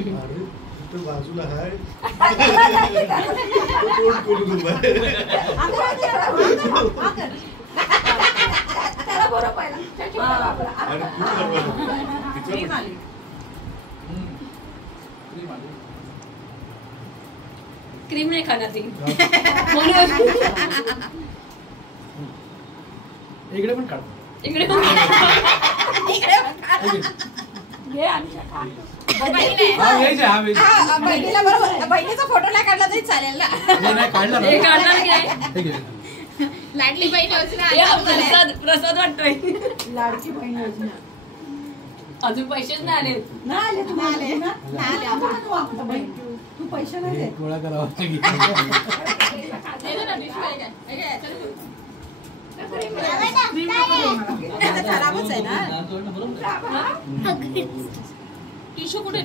अरे तो बाजूला आहे तोंड करून उभा आहे. त्याला बरं पहिला आणि तू क्रीम नाही खाणार ती. इकडे पण काढ. इकडे पण घे आमच्या खा. बहिणीला बरोबर बहिणीचा फोटो नाही काढला तरी चालेल ना. नाही काढला हे काढणार की नाही? लाडली बहीण योजना प्रसाद वाटतोय. लाडकी बहीण योजना अजून पैसेच नाही आले. नाही आले तुम्हाला तू पैसे नाही देत. गोळा करावा खराबच आहे ना. टिश्यू कुठे